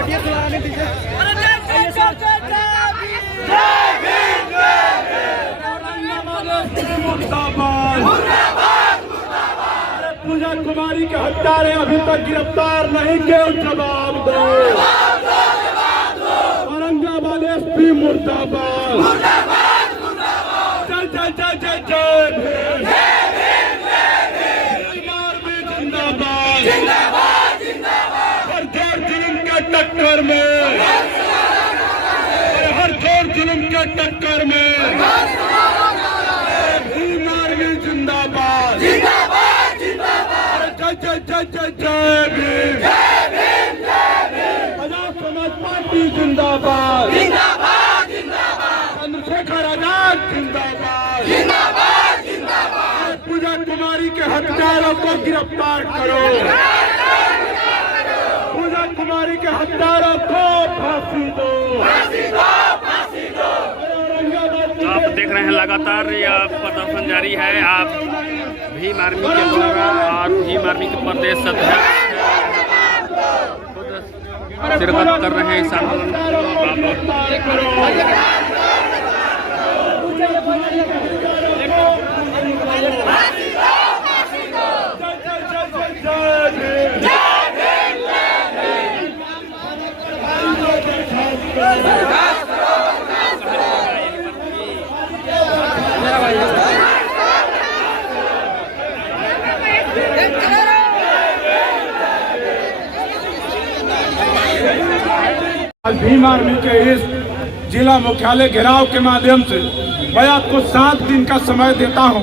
पूजा कुमारी के हत्यारे अभी तक गिरफ्तार नहीं किए, जवाब दो। औरंगाबाद एसपी मुर्दाबाद। जय जय जय जय जय भीम। हर जोर जुल्म के टक्कर में, हर जोर जुल्म के टक्कर में भीम आर्मी जिंदाबाद। जय जय जय जय जय भीम। आजाद समाज पार्टी जिंदाबाद। चंद्रशेखर आजाद जिंदाबाद। पूजा कुमारी के हत्यारों को गिरफ्तार करो। पूजा कुमारी के हत्यारों को फांसी दो। आप देख रहे हैं लगातार यह प्रदर्शन जारी है। आप भीम आर्मी के द्वारा और भीम आर्मी के प्रदेश अध्यक्ष शिरकत कर रहे हैं इस आंदोलन भीम आर्मी के इस जिला मुख्यालय घेराव के माध्यम से मैं आपको 7 दिन का समय देता हूं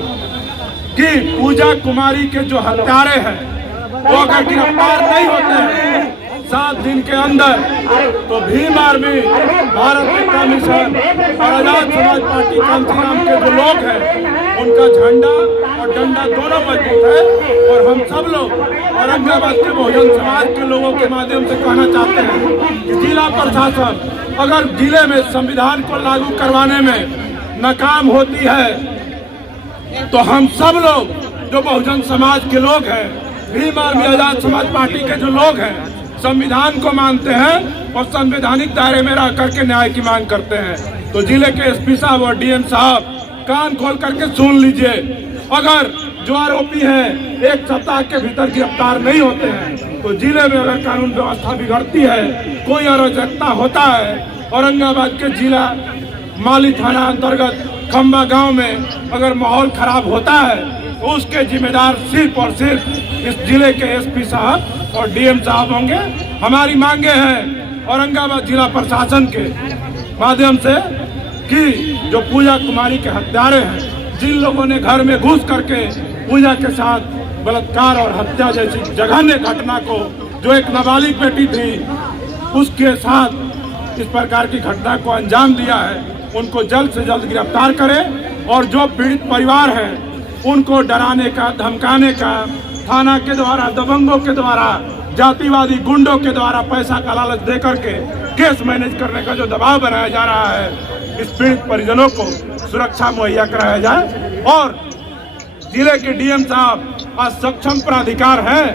कि पूजा कुमारी के जो हत्यारे हैं वो अगर गिरफ्तार नहीं होते हैं 7 दिन के अंदर तो भीम आर्मी, भारत विकास मिशन और आजाद समाज पार्टी कांचीराम के जो लोग हैं उनका झंडा और डंडा दोनों मजबूत है। और हम सब लोग औरंगाबाद के बहुजन समाज के लोगों के माध्यम से कहना चाहते हैं कि जिला प्रशासन अगर जिले में संविधान को लागू करवाने में नाकाम होती है तो हम सब लोग जो बहुजन समाज के लोग हैं, भीम आर्मी आजाद समाज पार्टी के जो लोग हैं, संविधान को मानते हैं और संवैधानिक दायरे में रह करके न्याय की मांग करते हैं। तो जिले के एसपी साहब और डीएम साहब कान खोल करके सुन लीजिए, अगर जो आरोपी हैं 1 सप्ताह के भीतर गिरफ्तार नहीं होते हैं तो जिले में अगर कानून व्यवस्था बिगड़ती है, कोई अराजकता होता है, औरंगाबाद के जिला माली थाना अंतर्गत खम्बा गांव में अगर माहौल खराब होता है तो उसके जिम्मेदार सिर्फ और सिर्फ इस जिले के एसपी साहब और डीएम साहब होंगे। हमारी मांगे हैं औरंगाबाद जिला प्रशासन के माध्यम से कि जो पूजा कुमारी के हत्यारे हैं, जिन लोगों ने घर में घुस करके पूजा के साथ बलात्कार और हत्या जैसी जघन्य घटना को, जो एक नाबालिग बेटी थी उसके साथ इस प्रकार की घटना को अंजाम दिया है, उनको जल्द से जल्द गिरफ्तार करें। और जो पीड़ित परिवार है उनको डराने का, धमकाने का, थाना के द्वारा, दबंगों के द्वारा, जातिवादी गुंडों के द्वारा पैसा का लालच दे करके केस मैनेज करने का जो दबाव बनाया जा रहा है, इस पीड़ित परिजनों को सुरक्षा मुहैया कराया जाए। और जिले के डीएम साहब आज सक्षम प्राधिकार है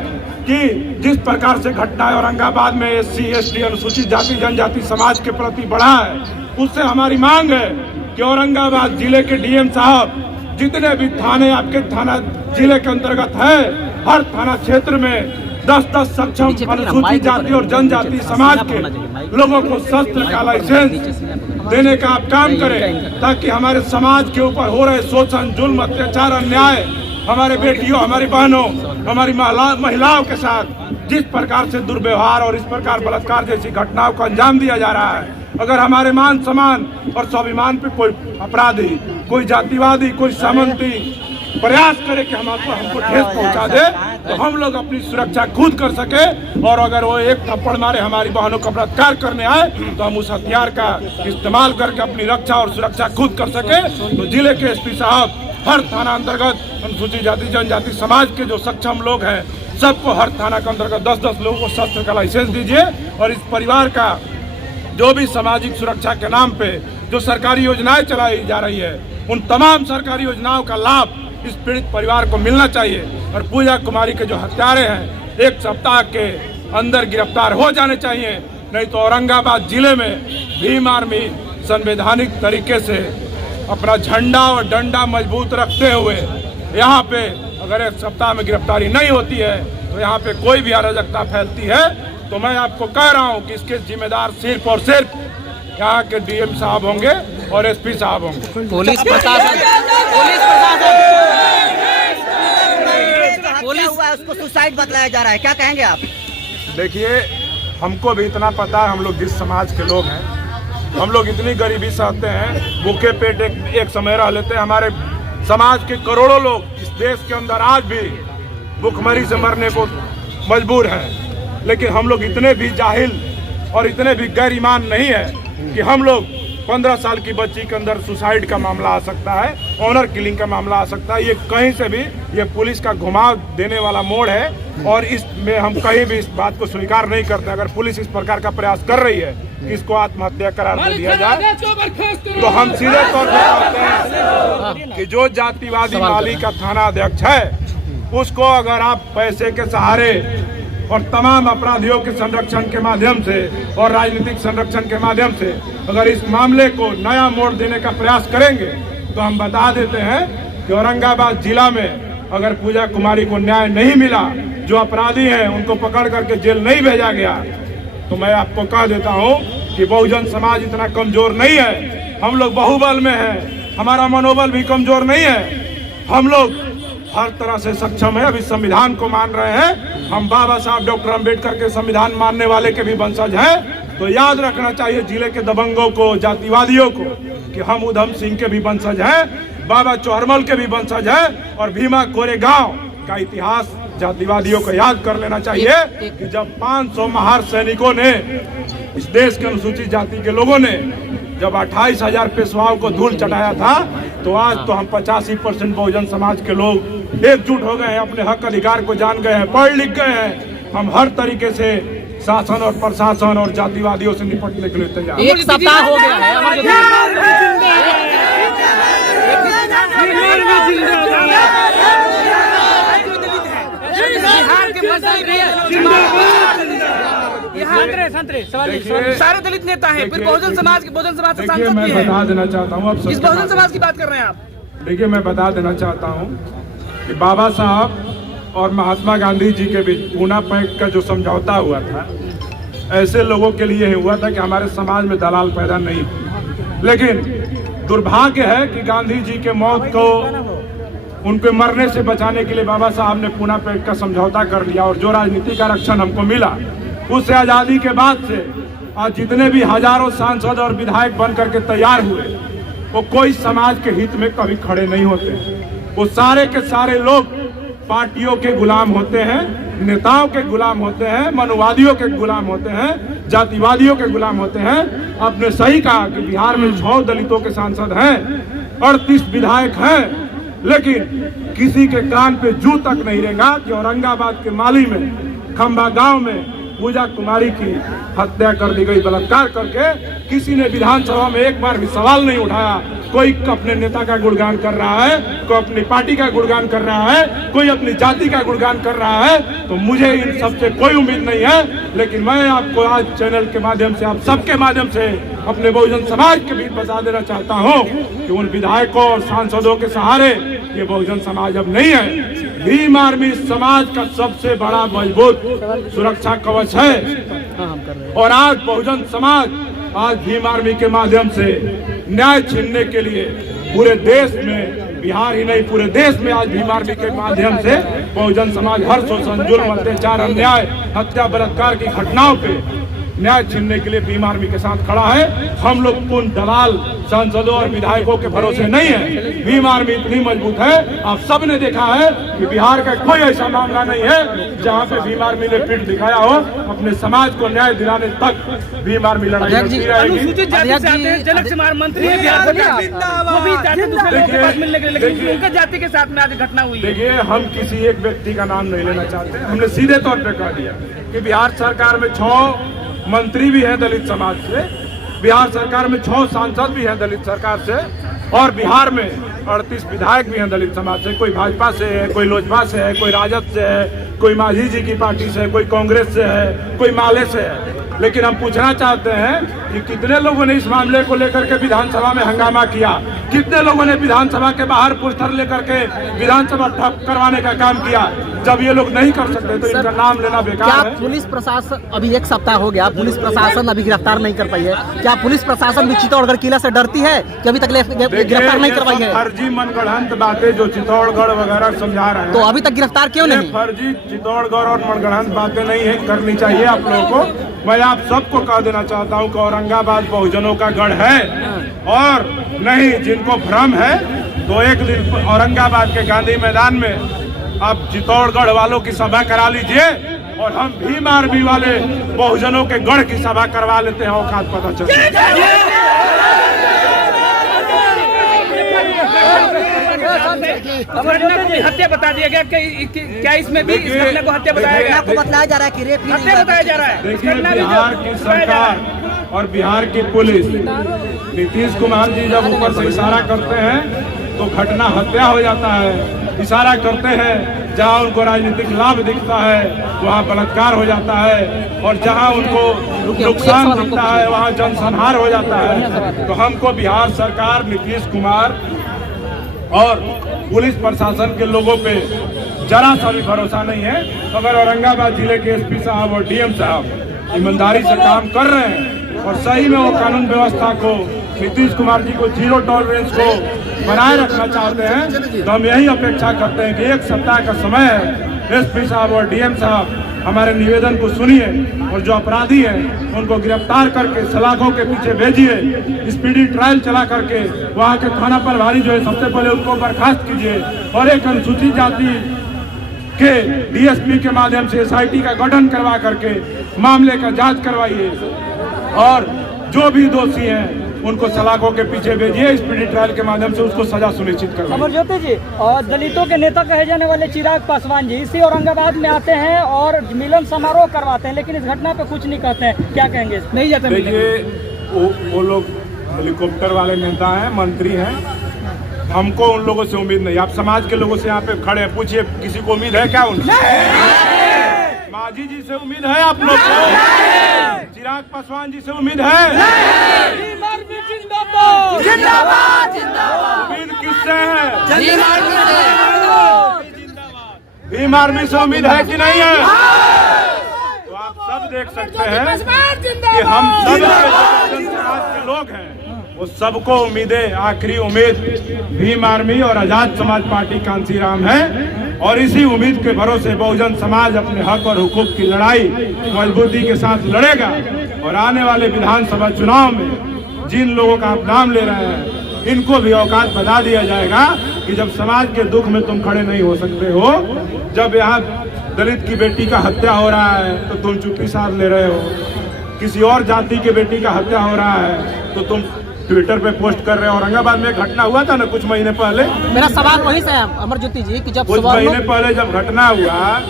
कि जिस प्रकार से घटनाएं औरंगाबाद में SC ST अनुसूचित जाति जनजाति समाज के प्रति बढ़ा है, उससे हमारी मांग है कि औरंगाबाद जिले के डीएम साहब जितने भी थाने आपके थाना जिले के अंतर्गत है, हर थाना क्षेत्र में 10-10 सक्षम अनुसूचित जाति और जनजाति समाज के लोगों को शस्त्र का लाइसेंस देने का आप काम करें, ताकि हमारे समाज के ऊपर हो रहे शोषण, जुल्म, अत्याचार, अन्याय, हमारे बेटियों, हमारी बहनों, हमारी महिलाओं के साथ जिस प्रकार से दुर्व्यवहार और इस प्रकार बलात्कार जैसी घटनाओं को अंजाम दिया जा रहा है, अगर हमारे मान सम्मान और स्वाभिमान पे कोई अपराधी, कोई जातिवादी, कोई सामंती प्रयास करे कि हमको ठेस पहुंचा दे, तो हम लोग अपनी सुरक्षा खुद कर सके। और अगर वो एक थप्पड़ मारे हमारी बहनों का बलात्कार करने आए तो हम उस हथियार का इस्तेमाल करके अपनी रक्षा और सुरक्षा खुद कर सके। तो जिले के एसपी साहब हर थाना अंतर्गत अनुसूचित जाति जनजाति समाज के जो सक्षम लोग हैं, सबको हर थाना के अंतर्गत 10-10 लोगों को शस्त्र का लाइसेंस दीजिए। और इस परिवार का जो भी सामाजिक सुरक्षा के नाम पे जो सरकारी योजनाएं चलाई जा रही है, उन तमाम सरकारी योजनाओं का लाभ इस पीड़ित परिवार को मिलना चाहिए। और पूजा कुमारी के जो हत्यारे हैं 1 सप्ताह के अंदर गिरफ्तार हो जाने चाहिए, नहीं तो औरंगाबाद जिले में भीम आर्मी संवैधानिक तरीके से अपना झंडा और डंडा मजबूत रखते हुए यहाँ पे अगर एक सप्ताह में गिरफ्तारी नहीं होती है तो यहाँ पे कोई भी अराजकता फैलती है तो मैं आपको कह रहा हूँ कि इसके जिम्मेदार सिर्फ और सिर्फ यहाँ के डीएम साहब होंगे और एसपी साहब होंगे। पुलिस प्रशासन हुआ है, उसको सुसाइड बतलाया जा रहा है, क्या कहेंगे आप? देखिए, हमको भी इतना पता है, हम लोग जिस समाज के लोग हैं, हम लोग इतनी गरीबी सहते हैं, भूखे पेट एक समय रह लेते हैं। हमारे समाज के करोड़ों लोग इस देश के अंदर आज भी भूखमरी से मरने को मजबूर हैं, लेकिन हम लोग इतने भी जाहिल और इतने भी गैर ईमान नहीं है कि हम लोग 15 साल की बच्ची के अंदर सुसाइड का मामला आ सकता है, ऑनर किलिंग का मामला आ सकता है। ये कहीं से भी ये पुलिस का घुमाव देने वाला मोड़ है और इसमें हम कहीं भी इस बात को स्वीकार नहीं करते। अगर पुलिस इस प्रकार का प्रयास कर रही है कि इसको आत्महत्या करार दे दिया जाए तो हम सीधे तौर पर कहते हैं कि जो जातिवादी माली का थाना अध्यक्ष है उसको अगर आप पैसे के सहारे और तमाम अपराधियों के संरक्षण के माध्यम से और राजनीतिक संरक्षण के माध्यम से अगर इस मामले को नया मोड़ देने का प्रयास करेंगे तो हम बता देते हैं कि औरंगाबाद जिला में अगर पूजा कुमारी को न्याय नहीं मिला, जो अपराधी हैं उनको पकड़ करके जेल नहीं भेजा गया, तो मैं आपको कह देता हूं कि बहुजन समाज इतना कमजोर नहीं है। हम लोग बाहुबल में हैं, हमारा मनोबल भी कमजोर नहीं है। हम लोग हर तरह से सक्षम है, अभी संविधान को मान रहे हैं। हम बाबा साहब डॉक्टर अंबेडकर के संविधान मानने वाले के भी वंशज हैं। तो याद रखना चाहिए जिले के दबंगों को, जातिवादियों को, कि हम उधम सिंह के भी वंशज हैं, बाबा चौहरमल के भी वंशज हैं। और भीमा कोरेगांव का इतिहास जातिवादियों को याद कर लेना चाहिए कि जब 500 महार सैनिकों ने, इस देश के अनुसूचित जाति के लोगों ने जब 28,000 पेशवाओं को धूल चटाया था, तो आज तो हम 85% बहुजन समाज के लोग एकजुट हो गए हैं, अपने हक अधिकार को जान गए हैं, पढ़ लिख गए हैं। हम हर तरीके से शासन और प्रशासन और जातिवादियों से निपटने के लिए तैयार। एक सप्ताह हो गया है, सारे दलित नेता हैं, फिर बहुजन समाज से सांसद मैं भी हैं। बता देना चाहता हूँ, अब इस बहुजन समाज की बात कर रहे हैं आप। देखिए, मैं बता देना चाहता हूँ कि बाबा साहब और महात्मा गांधी जी के बीच पूना पैक्ट का जो समझौता हुआ था, ऐसे लोगों के लिए ही हुआ था कि हमारे समाज में दलाल पैदा नहीं हो। लेकिन दुर्भाग्य है कि गांधी जी के मौत को, उनके मरने से बचाने के लिए बाबा साहब ने पूना पैक्ट का समझौता कर लिया और जो राजनीतिक आरक्षण हमको मिला, उससे आज़ादी के बाद से आज जितने भी हजारों सांसद और विधायक बन करके तैयार हुए, वो कोई समाज के हित में कभी खड़े नहीं होते। वो सारे के सारे लोग पार्टियों के गुलाम होते हैं, नेताओं के गुलाम होते हैं, मनुवादियों के गुलाम होते हैं, जातिवादियों के गुलाम होते हैं। आपने सही कहा कि बिहार में 6 दलितों के सांसद हैं, 38 विधायक हैं, लेकिन किसी के कान पे जू तक नहीं रहेगा कि औरंगाबाद के माली में, खंबा गांव में पूजा कुमारी की हत्या कर दी गई बलात्कार करके। किसी ने विधानसभा में एक बार भी सवाल नहीं उठाया। कोई अपने नेता का गुणगान कर रहा है, कोई अपनी पार्टी का गुणगान कर रहा है, कोई अपनी जाति का गुणगान कर रहा है। तो मुझे इन सबसे कोई उम्मीद नहीं है, लेकिन मैं आपको आज चैनल के माध्यम से, आप सबके माध्यम से अपने बहुजन समाज के बीच बता देना चाहता हूँ कि उन विधायकों और सांसदों के सहारे ये बहुजन समाज अब नहीं है। भीम आर्मी समाज का सबसे बड़ा मजबूत सुरक्षा कवच है और आज बहुजन समाज आज भीम आर्मी के माध्यम से न्याय छीनने के लिए पूरे देश में, बिहार ही नहीं पूरे देश में आज भीम आर्मी के माध्यम से बहुजन समाज हर शोषण, जुल्म, अत्याचार, अन्याय, हत्या, बलात्कार की घटनाओं पे न्याय छीनने के लिए भीम आर्मी के साथ खड़ा है। हम लोग उन दलाल सांसदों और विधायकों के भरोसे नहीं है। भीम आर्मी इतनी मजबूत है, आप सब ने देखा है कि बिहार का कोई ऐसा मामला नहीं है जहां पे भीम आर्मी ने पीठ दिखाया हो। अपने समाज को न्याय दिलाने तक भीम आर्मी लड़ाई लड़ती रहेगी। अनुसूचित जाति से आते हैं, जनक कुमार मंत्री है बिहार सरकार, वो भी जाति दूसरे लोगों के पास मिलने के लिए, लेकिन उनका जाति के साथ में आज घटना हुई है। देखिए, हम किसी एक व्यक्ति का नाम नहीं लेना चाहते। हमने सीधे तौर पर कह दिया कि बिहार सरकार में 6 मंत्री भी हैं दलित समाज से, बिहार सरकार में 6 सांसद भी हैं दलित सरकार से, और बिहार में 38 विधायक भी हैं दलित समाज से। कोई भाजपा से है, कोई लोजपा से है, कोई राजद से है, कोई मांझी जी की पार्टी से है, कोई कांग्रेस से है, कोई माले से है। लेकिन हम पूछना चाहते हैं कि कितने लोगों ने इस मामले को लेकर के विधानसभा में हंगामा किया, कितने लोगों ने विधानसभा के बाहर पोस्टर लेकर के विधानसभा ठप करवाने का काम किया। जब ये लोग नहीं कर सकते तो इनका नाम लेना बेकार है। पुलिस प्रशासन अभी 1 सप्ताह हो गया, पुलिस प्रशासन अभी गिरफ्तार नहीं कर पाई है। क्या पुलिस प्रशासन भी चित्तौड़गढ़ किला से डरती है कि अभी तक गिरफ्तार नहीं करवाई है? फर्जी मनगढ़ंत बातें जो चित्तौड़गढ़ वगैरह समझा रहे हैं, तो अभी तक गिरफ्तार क्यों नहीं? फर्जी चित्तौड़गढ़ और मनगढ़ंत बातें नहीं है, करनी चाहिए आप लोगों को। मैं आप सबको कह देना चाहता हूं कि औरंगाबाद बहुजनों का गढ़ है, और नहीं जिनको भ्रम है तो एक दिन औरंगाबाद के गांधी मैदान में आप चित्तौड़गढ़ वालों की सभा करा लीजिए और हम भीम आर्मी वाले बहुजनों के गढ़ की सभा करवा लेते हैं, औकात पता चलता हत्या बता दिया गया क्या इसमें भी इस घटना को हत्या बताया गया? आपको बतलाया जा रहा है कि रेप हत्या बताया जा रहा है। देखिए, बिहार की सरकार और बिहार की पुलिस, नीतीश कुमार जी जब ऊपर से इशारा करते हैं तो घटना हत्या हो जाता है। इशारा करते हैं जहां उनको राजनीतिक लाभ दिखता है वहां बलात्कार हो जाता है, और जहां उनको नुकसान दिखता है वहां जनसंहार हो जाता है। तो हमको बिहार सरकार, नीतीश कुमार और पुलिस प्रशासन के लोगों पे जरा सा भी भरोसा नहीं है। अगर औरंगाबाद जिले के एसपी साहब और डीएम साहब ईमानदारी से काम कर रहे हैं और सही में वो कानून व्यवस्था को, नीतीश कुमार जी को जीरो टॉलरेंस को बनाए रखना चाहते हैं, तो हम यही अपेक्षा करते हैं कि 1 सप्ताह का समय है। एसपी साहब और डीएम साहब हमारे निवेदन को सुनिए और जो अपराधी हैं उनको गिरफ्तार करके सलाखों के पीछे भेजिए। स्पीडी ट्रायल चला करके वहाँ के थाना प्रभारी जो है सबसे पहले उनको बर्खास्त कीजिए और एक अनुसूचित जाति के डीएसपी के माध्यम से एसआईटी का गठन करवा करके मामले का जांच करवाइए और जो भी दोषी हैं उनको सलाखों के पीछे भेजिए। स्पीडी ट्रायल के माध्यम से उसको सजा सुनिश्चित करवाइए। अमरज्योति जी, और दलितों के नेता कहे जाने वाले चिराग पासवान जी इसी औरंगाबाद में आते हैं और मिलन समारोह करवाते हैं, लेकिन इस घटना पे कुछ नहीं कहते हैं, क्या कहेंगे? नहीं जाते। देखिए, वो लोग हेलीकॉप्टर वाले नेता हैं, मंत्री हैं, हमको उन लोगों से उम्मीद नहीं। आप समाज के लोगों से यहाँ पे खड़े हैं, पूछिए किसी को उम्मीद है क्या उनसे? मांझी जी से उम्मीद है आप लोग को? चिराग पासवान जी से उम्मीद है? उम्मीद किससे है? भीम आर्मी से उम्मीद है कि नहीं है? तो आप सब देख सकते हैं कि हम सब समाज के लोग हैं, वो सबको उम्मीदें, आखिरी उम्मीद भीम आर्मी और आजाद समाज पार्टी कांसीराम है। और इसी उम्मीद के भरोसे बहुजन समाज अपने हक और हुकूक की लड़ाई मजबूती के साथ लड़ेगा और आने वाले विधानसभा चुनाव में जिन लोगों का आप नाम ले रहे हैं इनको भी औकात बता दिया जाएगा कि जब समाज के दुख में तुम खड़े नहीं हो सकते हो, जब यहाँ दलित की बेटी का हत्या हो रहा है तो तुम चुप्पी साध ले रहे हो, किसी और जाति के बेटी का हत्या हो रहा है तो तुम ट्विटर पे पोस्ट कर रहे हो। औरंगाबाद में घटना हुआ था ना कुछ महीने पहले, मेरा सवाल वही से है अमरज्योति जी कि जब कुछ महीने पहले जब घटना हुआ,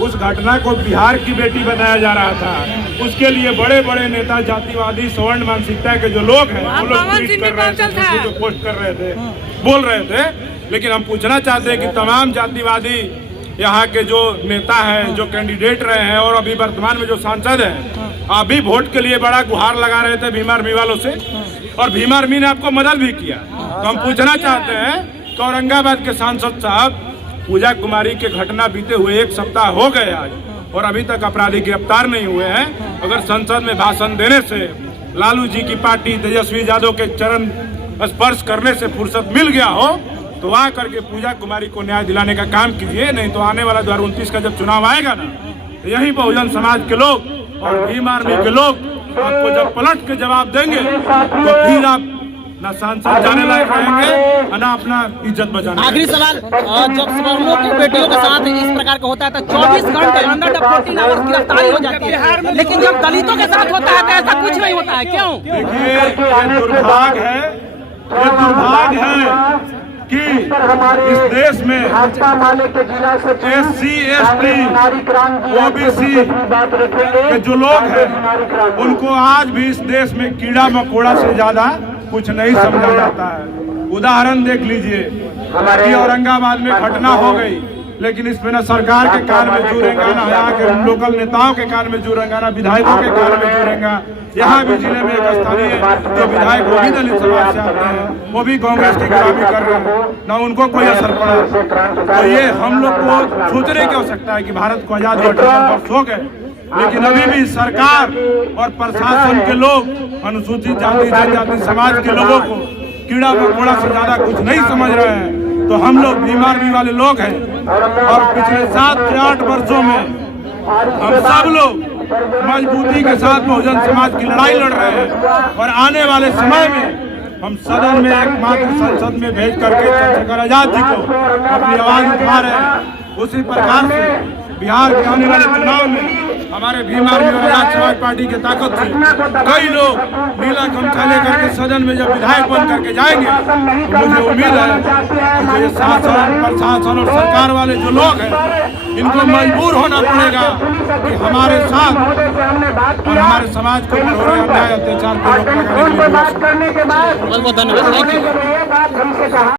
उस घटना को बिहार की बेटी बनाया जा रहा था। उसके लिए बड़े बड़े नेता, जातिवादी, सवर्ण मानसिकता के जो लोग हैं वो लोग ट्वीट कर रहे थे, जो पोस्ट कर रहे थे, बोल रहे थे। लेकिन हम पूछना चाहते हैं कि तमाम जातिवादी यहाँ के जो नेता हैं, जो कैंडिडेट रहे हैं और अभी वर्तमान में जो सांसद हैं, अभी वोट के लिए बड़ा गुहार लगा रहे थे भीम आर्मी वालों से, और भीम आर्मी ने आपको मदद भी किया। तो हम पूछना चाहते हैं कि औरंगाबाद के सांसद साहब, पूजा कुमारी के घटना बीते हुए 1 सप्ताह हो गए आज और अभी तक अपराधी गिरफ्तार नहीं हुए हैं। अगर संसद में भाषण देने से लालू जी की पार्टी तेजस्वी यादव के चरण स्पर्श करने से फुर्सत मिल गया हो तो वहाँ करके पूजा कुमारी को न्याय दिलाने का काम कीजिए, नहीं तो आने वाला 2029 का जब चुनाव आएगा ना, तो यही बहुजन समाज के लोग और भीम आर्मी के लोग आपको जब पलट के जवाब देंगे तो फिर आप ना सांसद जाने लायक रहेंगे ना अपना इज्जत बचाने। आखिरी सवाल, जब सवर्णों की बेटियों के साथ इस प्रकार का होता है तो 24 घंटे अंदर 14 आवर्स गिरफ्तारी हो जाती है, लेकिन जब दलितों के साथ होता है तो ऐसा कुछ नहीं होता है, क्यों? देखिए, ये दुर्भाग्य है कि इस देश में SC, ST, OBC के जो लोग हैं उनको आज भी इस देश में कीड़ा मकोड़ा से ज्यादा कुछ नहीं समझा जाता है। उदाहरण देख लीजिए कि औरंगाबाद में घटना हो गई, लेकिन इसमें ना सरकार के कान में जुड़ेगा, ना यहाँ के लोकल नेताओं के कान में जुड़ेगा, ना विधायकों के कान में जुड़ेगा। यहाँ भी जिले में एक स्थानीय जो विधायक वो भी दलित समाज से आते हैं, वो भी कांग्रेस की गुलामी कर रहे हैं, ना उनको कोई असर पड़ा। तो ये हम लोग को सोचने की आवश्यकता है कि भारत को आजादी 58 वर्ष हो गए, लेकिन अभी भी सरकार और प्रशासन के लोग अनुसूचित जाति जनजाति समाज के लोगों को कीड़ा मकोड़ा से ज्यादा कुछ नहीं समझ रहे हैं। तो हम लोग बीमारी वाले लोग हैं और पिछले 7 से 8 वर्षों में हम सब लोग मजबूती के साथ बहुजन समाज की लड़ाई लड़ रहे हैं और आने वाले समय में हम सदन में एकमात्र संसद में भेज करके चंद्रशेखर आजाद जी को अपनी आवाज उठा रहे हैं। उसी प्रकार से बिहार के आने वाले चुनाव में हमारे भीम आर्मी और आजाद समाज पार्टी की ताकत से कई लोग नीला गमछा लेकर के सदन में जब विधायक बन करके जाएंगे तो मुझे उम्मीद है कि ये शासन प्रशासन और सरकार वाले जो लोग हैं इनको मजबूर होना पड़ेगा कि हमारे साथ और हमारे समाज को अन्याय अत्याचार के रोक लगाने के लिए। बहुत बहुत धन्यवाद।